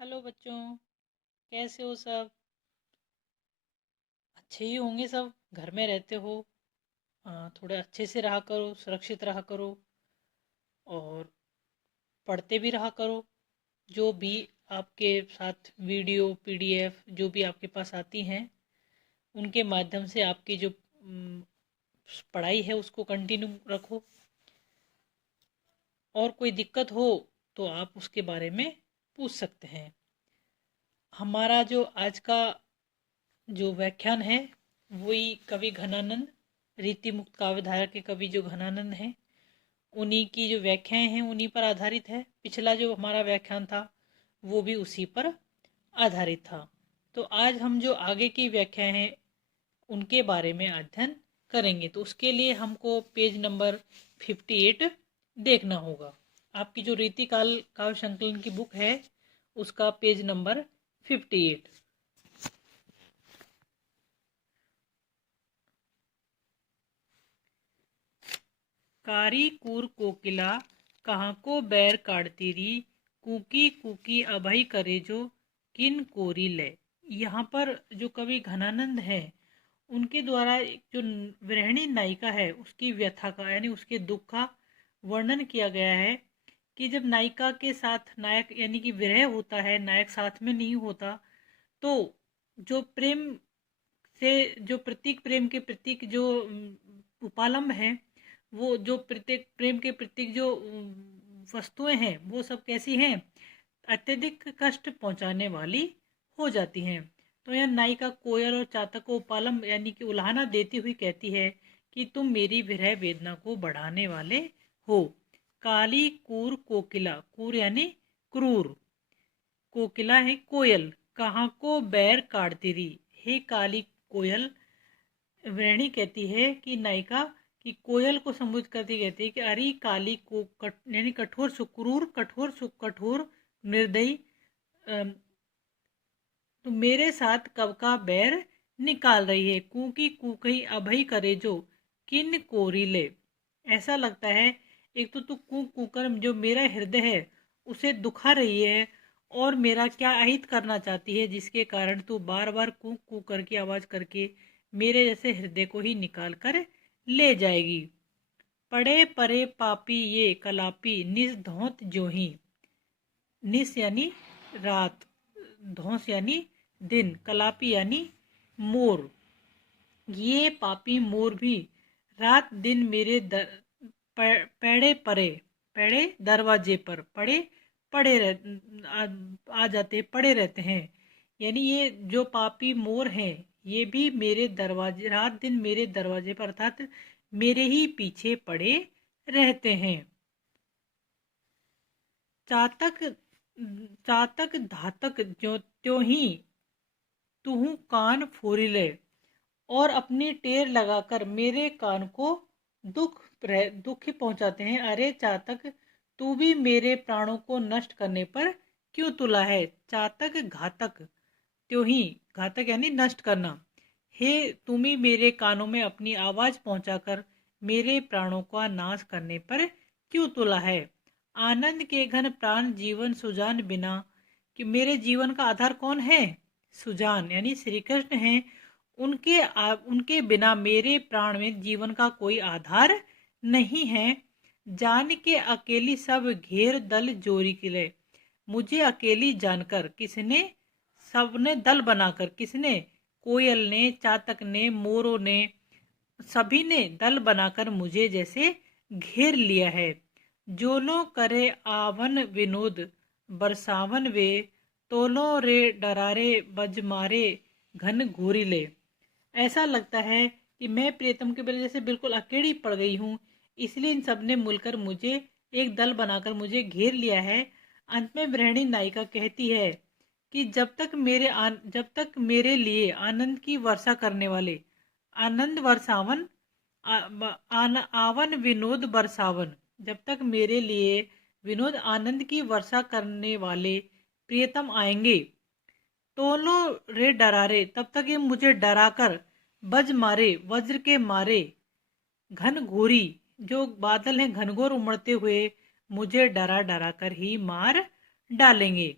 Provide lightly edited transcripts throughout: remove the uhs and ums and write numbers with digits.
Hello बच्चों, कैसे हो सब? अच्छे ही होंगे सब। घर में रहते हो। थोड़े अच्छे से रहा करो, सुरक्षित रहा करो और पढ़ते भी रहा करो। जो भी आपके साथ वीडियो पीडीएफ जो भी आपके पास आती हैं उनके माध्यम से आपकी जो पढ़ाई है उसको कंटिन्यू रखो। और कोई दिक्कत हो तो आप उसके बारे में पूछ सकते हैं। हमारा जो आज का जो व्याख्यान है वही कवि घनानंद, रीति मुक्त काव्यधारा के कवि जो घनानंद हैं उन्हीं की जो व्याख्याएं हैं उन्हीं पर आधारित है। पिछला जो हमारा व्याख्यान था वो भी उसी पर आधारित था। तो आज हम जो आगे की व्याख्याएं हैं उनके बारे में अध्ययन करेंगे। तो उसके लिए हमको पेज नंबर 58 देखना होगा। आपकी जो रीति काल काव्य संकलन की बुक है उसका पेज नंबर 58। कारी कूर कोकिला कहाँ को बैर काटती री, कूकी कूकी अभय करे जो किन कोरी ले। यहाँ पर जो कवि घनानंद है उनके द्वारा जो विरहिणी नायिका है उसकी व्यथा का यानी उसके दुख का वर्णन किया गया है कि जब नायिका के साथ नायक यानी कि विरह होता है, नायक साथ में नहीं होता, तो जो प्रेम से जो प्रतीक, प्रेम के प्रतीक जो उपालंब है, वो जो प्रत्येक प्रेम के प्रतीक जो वस्तुएं हैं वो सब कैसी हैं, अत्यधिक कष्ट पहुंचाने वाली हो जाती हैं। तो यह नायिका कोयल और चातक को उपालंब यानी कि उल्हाना देती हुई कहती है कि तुम मेरी विरह वेदना को बढ़ाने वाले हो। काली कूर कोकिला, कूर यानी क्रूर, कोकिला है कोयल, कहाँ को बैर काटती रही। हे काली कोयल, वेणी कहती है कि नायिका कि कोयल को संबोधित करती कहती है कि अरे काली को यानी कठोर सुक्रूर, कठोर कठोर निर्दयी, तो मेरे साथ कब का बैर निकाल रही है। कूकी कूकई अभय करे जो किन कोरी ले। ऐसा लगता है एक तो तू कूक कूकर जो मेरा हृदय है उसे दुखा रही है और मेरा क्या अहित करना चाहती है, जिसके कारण तू बार बार कूक कूकर की आवाज करके मेरे जैसे हृदय को ही निकाल कर ले जाएगी। पड़े परे पापी ये कलापी निस धौत जो ही। निस यानी रात, धौस यानी दिन, कलापी यानी मोर। ये पापी मोर भी रात दिन मेरे पेड़े परे, पेड़े दरवाजे पर पड़े पड़े आ जाते, पड़े रहते हैं। यानी ये जो पापी मोर हैं ये भी मेरे दरवाजे, रात दिन मेरे दरवाजे पर अर्थात मेरे ही पीछे पड़े रहते हैं। चातक चातक धातक जो त्यों ही तुहू कान फोरी ले, और अपनी टेर लगाकर मेरे कान को दुख पहुंचाते हैं। अरे चातक, तू भी मेरे प्राणों को नष्ट करने पर क्यों तुला है। चातक घातक, त्यों ही, घातक यानी नष्ट करना, हे तुम ही मेरे कानों में अपनी आवाज पहुंचाकर मेरे प्राणों का नाश करने पर क्यों तुला है। आनंद के घन प्राण जीवन सुजान बिना, कि मेरे जीवन का आधार कौन है, सुजान यानी श्री कृष्ण हैं। उनके बिना मेरे प्राण में जीवन का कोई आधार नहीं है। जान के अकेली सब घेर दल जोरी किले, मुझे अकेली जानकर किसने, सबने दल बनाकर, किसने, कोयल ने, चातक ने, मोरों ने, सभी ने दल बनाकर मुझे जैसे घेर लिया है। जो लो करे आवन विनोद बरसावन वे, तोलो रे डरारे बज मारे घन घूरी ले। ऐसा लगता है कि मैं प्रियतम के वजह से बिल्कुल अकेली पड़ गई हूँ, इसलिए इन सब ने मिलकर मुझे एक दल बनाकर मुझे घेर लिया है। अंत में गृहिणी नायिका कहती है कि जब तक मेरे लिए आनंद की वर्षा करने वाले, आनंद वर्षावन, आवन विनोद बरसावन, जब तक मेरे लिए विनोद आनंद की वर्षा करने वाले प्रियतम आएंगे, तोलो रे डरारे, तब तक ये मुझे डराकर, बज मारे वज्र के मारे, घन घोरी जो बादल हैं घनघोर उमड़ते हुए मुझे डरा डरा कर ही मार डालेंगे।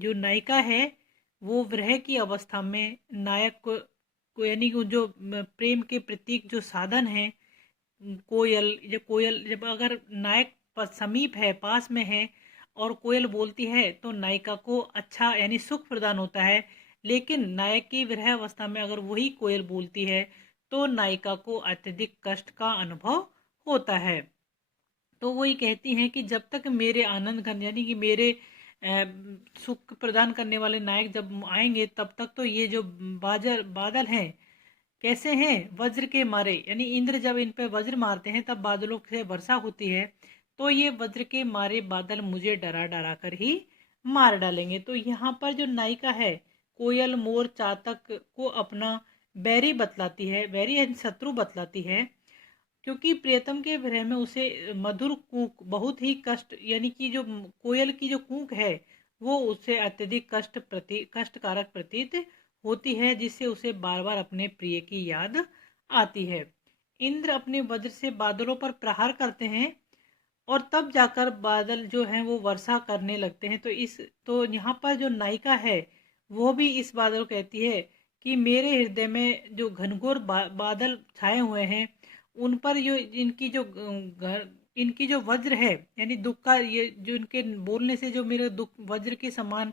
जो नायिका है वो विरह की अवस्था में नायक को यानी कि जो प्रेम के प्रतीक जो साधन है, कोयल जब अगर नायक समीप है, पास में है और कोयल बोलती है तो नायिका को अच्छा यानी सुख प्रदान होता है। लेकिन नायक की विरह अवस्था में अगर वही कोयल बोलती है तो नायिका को अत्यधिक कष्ट का अनुभव होता है। तो वही कहती हैं कि जब तक मेरे आनंद घन यानी कि मेरे सुख प्रदान करने वाले नायक जब आएंगे तब तक तो ये जो बादल हैं कैसे हैं, वज्र के मारे, यानी इंद्र जब इन पे वज्र मारते हैं तब बादलों से वर्षा होती है। तो ये वज्र के मारे बादल मुझे डरा डरा कर ही मार डालेंगे। तो यहाँ पर जो नायिका है कोयल मोर चातक को अपना बैरी बतलाती है, बैरी यानी शत्रु बतलाती है, क्योंकि प्रियतम के विरह में उसे मधुर कूक बहुत ही कष्ट यानी कि जो कोयल की जो कूक है वो उसे अत्यधिक कष्टकारक प्रतीत होती है, जिससे उसे बार बार अपने प्रिय की याद आती है। इंद्र अपने वज्र से बादलों पर प्रहार करते हैं और तब जाकर बादल जो हैं वो वर्षा करने लगते हैं। तो यहाँ पर जो नायिका है वो भी इस बादल को कहती है कि मेरे हृदय में जो घनघोर बादल छाए हुए हैं उन पर जो इनकी जो वज्र है यानी दुख का, ये जो इनके बोलने से जो मेरे दुख वज्र के समान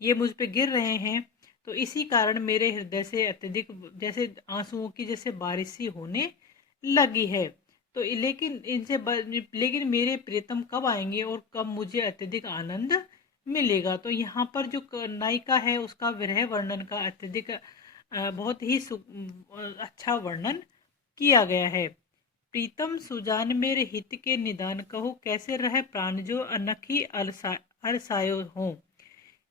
ये मुझ पे गिर रहे हैं, तो इसी कारण मेरे हृदय से अत्यधिक जैसे आंसुओं की जैसे बारिश सी होने लगी है। तो लेकिन मेरे प्रियतम कब आएंगे और कब मुझे अत्यधिक आनंद मिलेगा। तो यहाँ पर जो नायिका है उसका विरह वर्णन का अत्यधिक बहुत ही अच्छा वर्णन किया गया है। प्रीतम सुजान मेरे हित के निदान कहो, कैसे रहे प्राण जो अनखी अरसायो हो।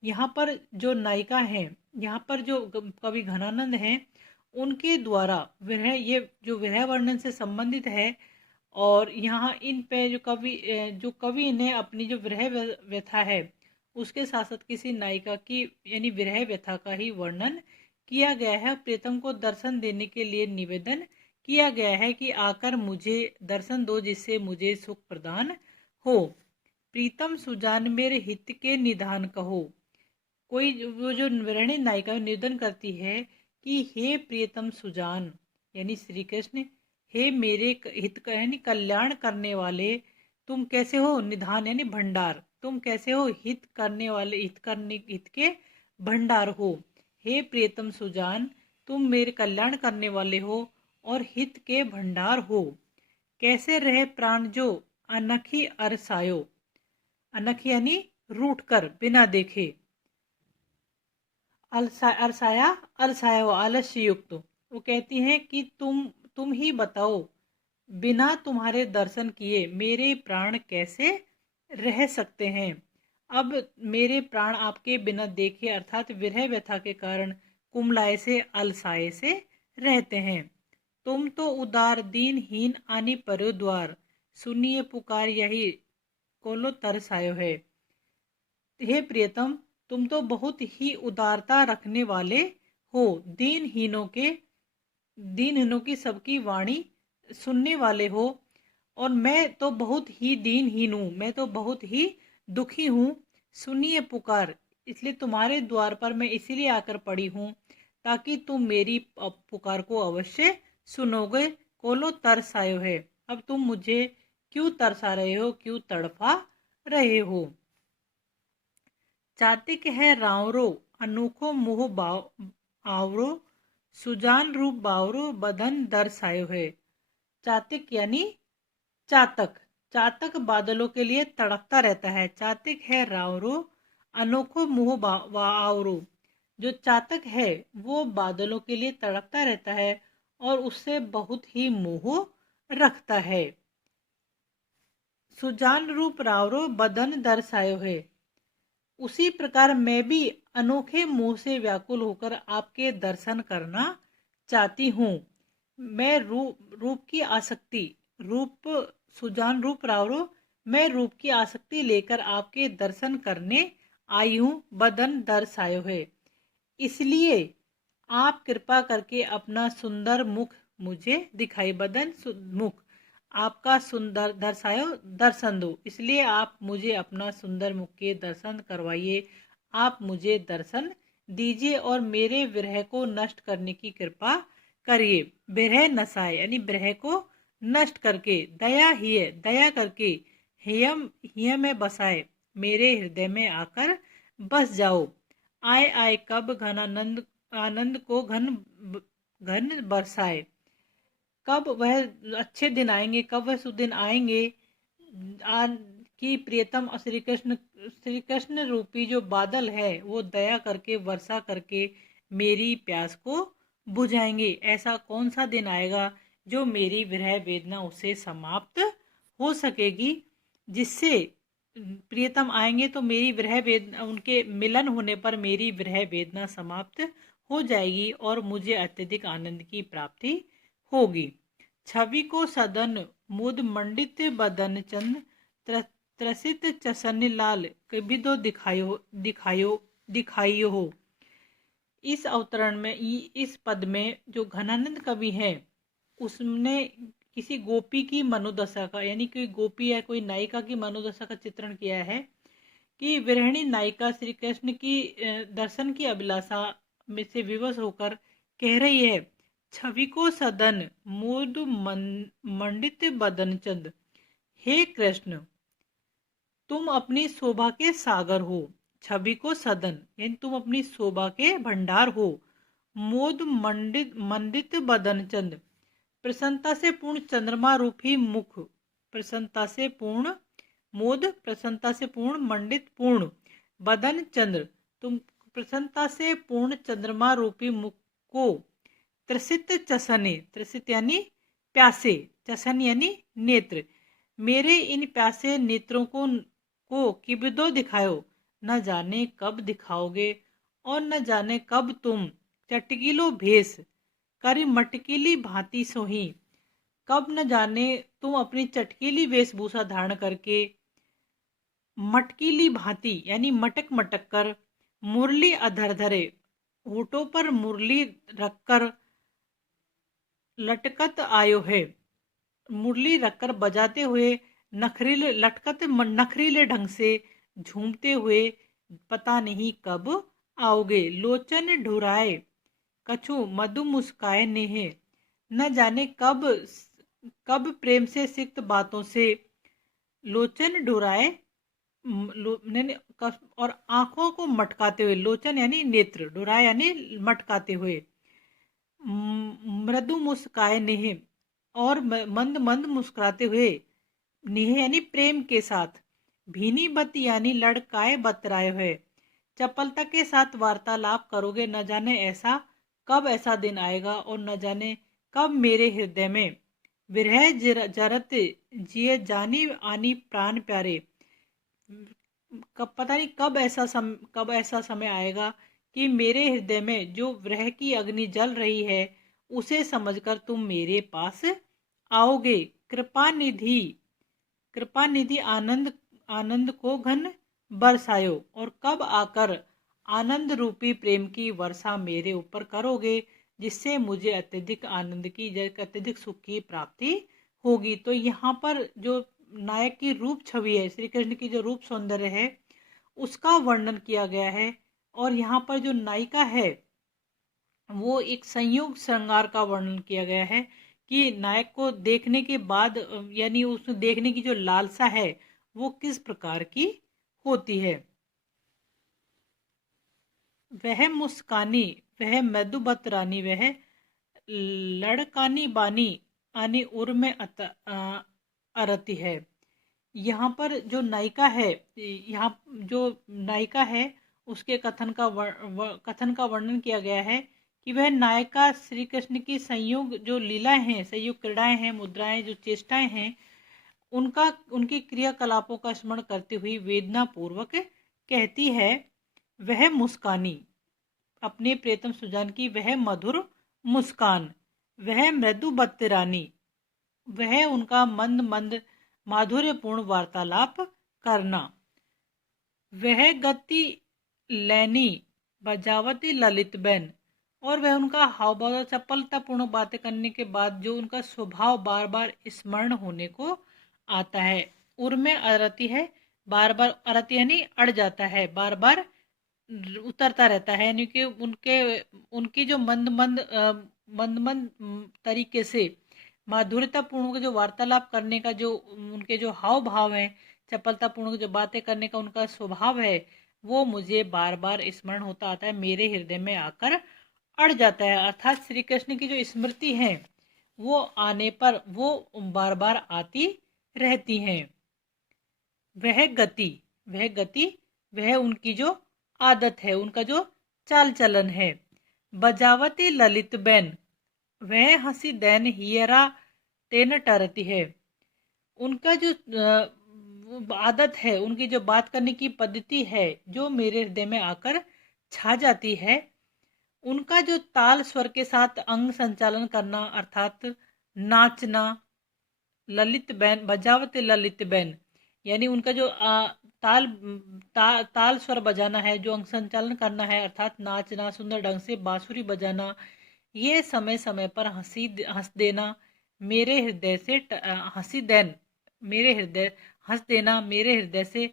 यहाँ पर जो नायिका है, यहाँ पर जो कवि घनानंद हैं उनके द्वारा विरह, ये जो विरह वर्णन से संबंधित है और यहाँ इन पे जो कवि ने अपनी जो विरह व्यथा है उसके साथ साथ किसी नायिका की यानी विरह व्यथा का ही वर्णन किया गया है। प्रीतम को दर्शन देने के लिए निवेदन किया गया है कि आकर मुझे दर्शन दो जिससे मुझे सुख प्रदान हो। प्रीतम सुजान मेरे हित के निधान कहो। वो जो विरणी नायिका निवेदन करती है कि हे प्रियतम सुजान यानी श्री कृष्ण, हे मेरे हित यानी कल्याण करने वाले, तुम कैसे हो, निधान यानी भंडार, तुम कैसे हो, हित करने वाले, हित के भंडार हो। हे प्रियतम सुजान, तुम मेरे कल्याण करने वाले हो और हित के भंडार हो। कैसे रहे प्राण जो अनखी अरसायो, अनखी यानी रूठ कर बिना देखे, अरसाया अरसाया हो आलस्य युक्त। वो कहती हैं कि तुम ही बताओ, बिना तुम्हारे दर्शन किए मेरे प्राण कैसे रह सकते हैं। अब मेरे प्राण आपके बिना देखे अर्थात विरह व्यथा के कारण कुमलाए से अलसाए से रहते हैं। तुम तो उदार दीनहीन आनी परो द्वार, सुनिए पुकार यही कोलो तरसायो है। हे प्रियतम, तुम तो बहुत ही उदारता रखने वाले हो, दीनहीनों की सबकी वाणी सुनने वाले हो, और मैं तो बहुत ही दीनहीन हूँ, मैं तो बहुत ही दुखी हूँ। सुनिए पुकार, इसलिए तुम्हारे द्वार पर मैं इसीलिए आकर पड़ी हूँ ताकि तुम मेरी पुकार को अवश्य सुनोगे। कोलो तरस आयो है, अब तुम मुझे क्यों तरसा रहे हो, क्यों तड़फा रहे हो। चातिक है रावरो अनोखो मोह आवरो, सुजान रूप बावरो बदन दर्शायो है। चातिक यानी चातक, चातक बादलों के लिए तड़पता रहता है। चातिक है रावरो अनोखो मुह आवरो, जो चातक है वो बादलों के लिए तड़पता रहता है और उससे बहुत ही मोह रखता है। सुजान रूप रावरो बदन दर्शायो है, उसी प्रकार मैं भी अनोखे मोह से व्याकुल होकर आपके दर्शन करना चाहती हूँ। मैं रूप की आसक्ति, रूप सुजान रूप रावरो, मैं रूप की आसक्ति लेकर आपके दर्शन करने आई हूँ। बदन दर्शायो है, इसलिए आप कृपा करके अपना सुंदर मुख मुझे दिखाई। बदन मुख आपका सुंदर दर्शायो, दर्शन दो, इसलिए आप मुझे अपना सुंदर मुख के दर्शन करवाइए। आप मुझे दर्शन दीजिए और मेरे विरह को नष्ट करने की कृपा करिए। विरह नसाए यानी विरह को नष्ट करके, दया ही है दया करके, हियम हिय में बसाए, मेरे हृदय में आकर बस जाओ। आए आए कब घन आनंद आनंद को घन घन बरसाए। कब वह अच्छे दिन आएंगे, कब वह शुभ दिन आएंगे कि प्रियतम श्री कृष्ण रूपी जो बादल है वो दया करके वर्षा करके मेरी प्यास को बुझाएंगे। ऐसा कौन सा दिन आएगा जो मेरी विरह वेदना उससे समाप्त हो सकेगी, जिससे प्रियतम आएंगे तो मेरी विरह वेदना, उनके मिलन होने पर मेरी विरह वेदना समाप्त हो जाएगी और मुझे अत्यधिक आनंद की प्राप्ति होगी। छवि को सदन मुद मंडित बदन चंद त्रसित चसन लाल कभी दो दिखाइयो हो। इस अवतरण में इस पद में जो घनानंद कवि है उसने किसी गोपी की मनोदशा का, यानी कोई गोपी या कोई नायिका की मनोदशा का चित्रण किया है कि विरहिणी नायिका श्री कृष्ण की दर्शन की अभिलाषा में से विवश होकर कह रही है, छवि को सदन मुद मंडित बदन चंद। हे कृष्ण, तुम अपनी शोभा के सागर हो। छवि को सदन यानी तुम अपनी शोभा के भंडार हो। मोद मंडित बदन चंद, प्रसन्नता से पूर्ण चंद्रमा रूपी मुख। प्रसन्नता से पूर्ण मोद, प्रसन्नता से पूर्ण मंडित पूर्ण बदन चंद्र, तुम प्रसन्नता से पूर्ण चंद्रमा रूपी मुख को त्रसित चसने, त्रसित यानी प्यासे, चसन यानी नेत्र, मेरे इन प्यासे नेत्रों को किबिदो दिखाओ। न जाने कब दिखाओगे और न जाने कब तुम चटकीलो भेष करी मटकीली भांति सोही। कब न जाने तुम अपनी चटकीली वेशभूषा धारण करके मटकीली भांति यानी मटक मटक कर, मुरली अधर धरे, होठों पर मुरली रखकर लटकत आयो है। मुरली रखकर बजाते हुए नखरीले लटकत नखरीले ढंग से झूमते हुए पता नहीं कब आओगे। लोचन ढुराए कछु मधु मुस्काए नेहे, न जाने कब प्रेम से सिक्त बातों से लोचन ढुराए और आंखों को मटकाते हुए, लोचन यानी नेत्र, ढुराए यानी मटकाते हुए, मृदु मुस्काए नेह और मंद मंद मुस्कुराते हुए, नेह यानी प्रेम के साथ, भीनी बत यानी लड़काए बतराए हुए, चपलता के साथ वार्तालाप करोगे। न जाने कब ऐसा दिन आएगा और न जाने कब मेरे हृदय में विरह जरत जिए जानी आनी प्राण प्यारे। पता नहीं कब ऐसा समय आएगा कि मेरे हृदय में जो विरह की अग्नि जल रही है उसे समझकर तुम मेरे पास आओगे। कृपा निधि आनंद को घन बरसायो, और कब आकर आनंद रूपी प्रेम की वर्षा मेरे ऊपर करोगे, जिससे मुझे अत्यधिक सुख की प्राप्ति होगी। तो यहाँ पर जो नायक की रूप छवि है, श्री कृष्ण की जो रूप सौंदर्य है उसका वर्णन किया गया है। और यहाँ पर जो नायिका है वो एक संयोग श्रृंगार का वर्णन किया गया है कि नायक को देखने के बाद यानी उसको देखने की जो लालसा है वो किस प्रकार की होती है। वह मुस्कानी, वह मधुबत रानी, वह लड़कानी बानी आनी उर में अरती है। यहाँ पर जो नायिका है, यहाँ जो नायिका है उसके कथन का वर्णन किया गया है कि वह नायिका श्री कृष्ण की संयोग जो लीलाएं हैं, संयोग क्रीड़ाएं हैं, मुद्राएं जो चेष्टाएं हैं, उनकी क्रियाकलापों का स्मरण करते हुए वेदना पूर्वक कहती है, वह मुस्कानी, अपने प्रियतम सुजान की वह मधुर मुस्कान, वह मृदु बत्तरानी, वह उनका मंद मंद माधुर्यपूर्ण वार्तालाप करना, वह गति लैनी बजावती ललित बैन, और वह उनका हाव भाव चपलतापूर्ण बातें करने के बाद जो उनका स्वभाव बार बार स्मरण होने को आता है। उर में अरती है, बार बार अरती यानी अड़ जाता है, बार बार उतरता रहता है, यानी कि उनके उनकी जो मंद मंद तरीके से माधुर्यतापूर्ण जो वार्तालाप करने का जो उनके जो हाव भाव हैं, चपलतापूर्ण जो बातें करने का उनका स्वभाव है, वो मुझे बार बार स्मरण होता आता है, मेरे हृदय में आकर अड़ जाता है। अर्थात श्री कृष्ण की जो स्मृति है वो आने पर वो बार बार आती रहती हैं। वह गति वह गति वह उनकी जो आदत है, उनका जो चाल चलन है। बजावती ललित बैन, वह हंसी दैन हियरा तेन टरती है। उनका जो आदत है, उनकी जो बात करने की पद्धति है, जो मेरे हृदय में आकर छा जाती है। उनका जो ताल स्वर के साथ अंग संचालन करना, अर्थात नाचना, ललित बैन बजावते ललित बैन, यानी उनका जो ताल स्वर बजाना है, जो अंग संचालन करना है, अर्थात नाचना, सुंदर ढंग से बांसुरी बजाना, ये समय समय पर हंस देना मेरे हृदय से हंसी देन मेरे हृदय हंस देना मेरे हृदय से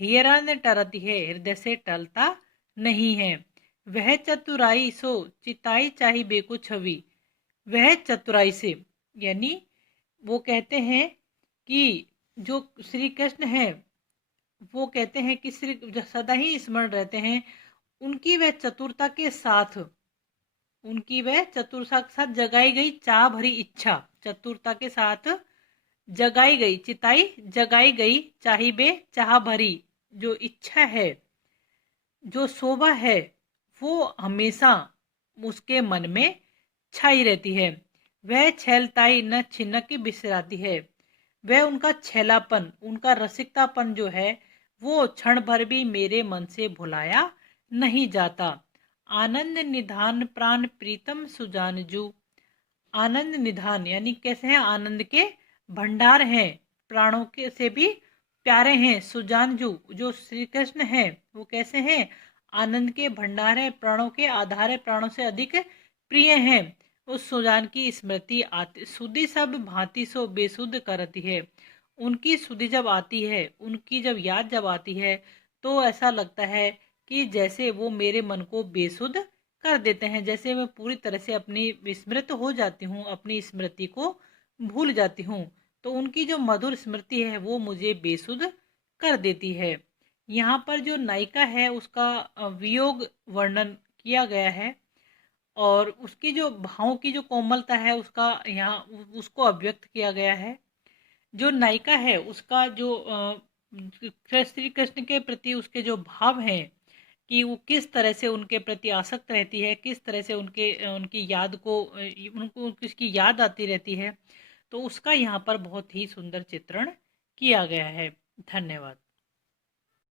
हियरा ने टरती है, हृदय से टलता नहीं है। वह चतुराई सो चिताई चाही बेकु छवि, वह चतुराई से, यानी वो कहते हैं कि जो श्री कृष्ण है, वो कहते हैं कि श्री सदा ही स्मरण रहते हैं। उनकी वह चतुरता के साथ उनकी वह चतुरता के साथ जगाई गई चाह भरी इच्छा, चतुरता के साथ जगाई गई चिताई जगाई गई चाहिए चाह भरी जो इच्छा है, जो शोभा है, वो हमेशा उसके मन में छाई रहती है। वह छैलताई न छिनक बिसराती है, वह उनका छैलापन, उनका रसिकतापन जो है वो क्षण भर भी मेरे मन से भुलाया नहीं जाता। आनंद निधान प्राण प्रीतम सुजानजू, आनंद निधान यानी कैसे हैं, आनंद के भंडार हैं, प्राणों के से भी प्यारे हैं। सुजानजू जो श्री कृष्ण हैं वो कैसे हैं, आनंद के भंडार है, प्राणों के आधार है, प्राणों से अधिक प्रिय हैं। उस सुजान की स्मृति आती, सुधि सब भांति सो बेसुध करती है। उनकी सुधि जब आती है, उनकी जब याद जब आती है, तो ऐसा लगता है कि जैसे वो मेरे मन को बेसुध कर देते हैं, जैसे मैं पूरी तरह से अपनी विस्मृत हो जाती हूँ, अपनी स्मृति को भूल जाती हूँ। तो उनकी जो मधुर स्मृति है वो मुझे बेसुध कर देती है। यहाँ पर जो नायिका है उसका वियोग वर्णन किया गया है, और उसकी जो भावों की जो कोमलता है उसका यहाँ उसको अभिव्यक्त किया गया है। जो नायिका है उसका जो श्री कृष्ण के प्रति उसके जो भाव हैं, कि वो किस तरह से उनके प्रति आसक्त रहती है, किस तरह से उनकी याद को उनको किसकी याद आती रहती है, तो उसका यहाँ पर बहुत ही सुंदर चित्रण किया गया है। धन्यवाद।